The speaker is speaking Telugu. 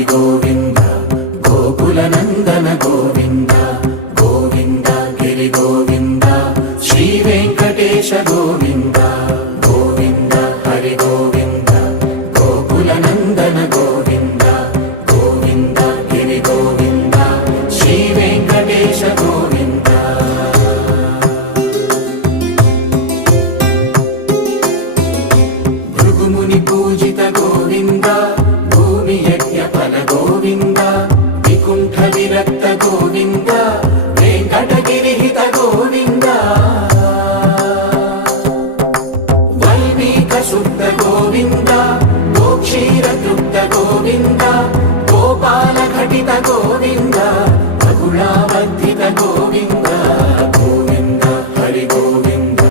హరి గోవింద గోకుల నందన గోవింద గోవింద గిరి గోవింద శ్రీ వెంకటేశ గోవింద గోవింద హరి గోవింద గోకుల నందన గోవింద గోవింద గిరి గోవింద శ్రీ వెంకటేశ గోవింద భృగుముని పూజిత గోవింద భూమి యజ్ఞ ఫల గోవింద వికుంఠ విరక్త గోవింద వెంకటగిరిహిత గోవింద వైదిక శుద్ధ గోవింద గోక్షీర తృప్త గోవింద గోపాల ఘటిత గోవింద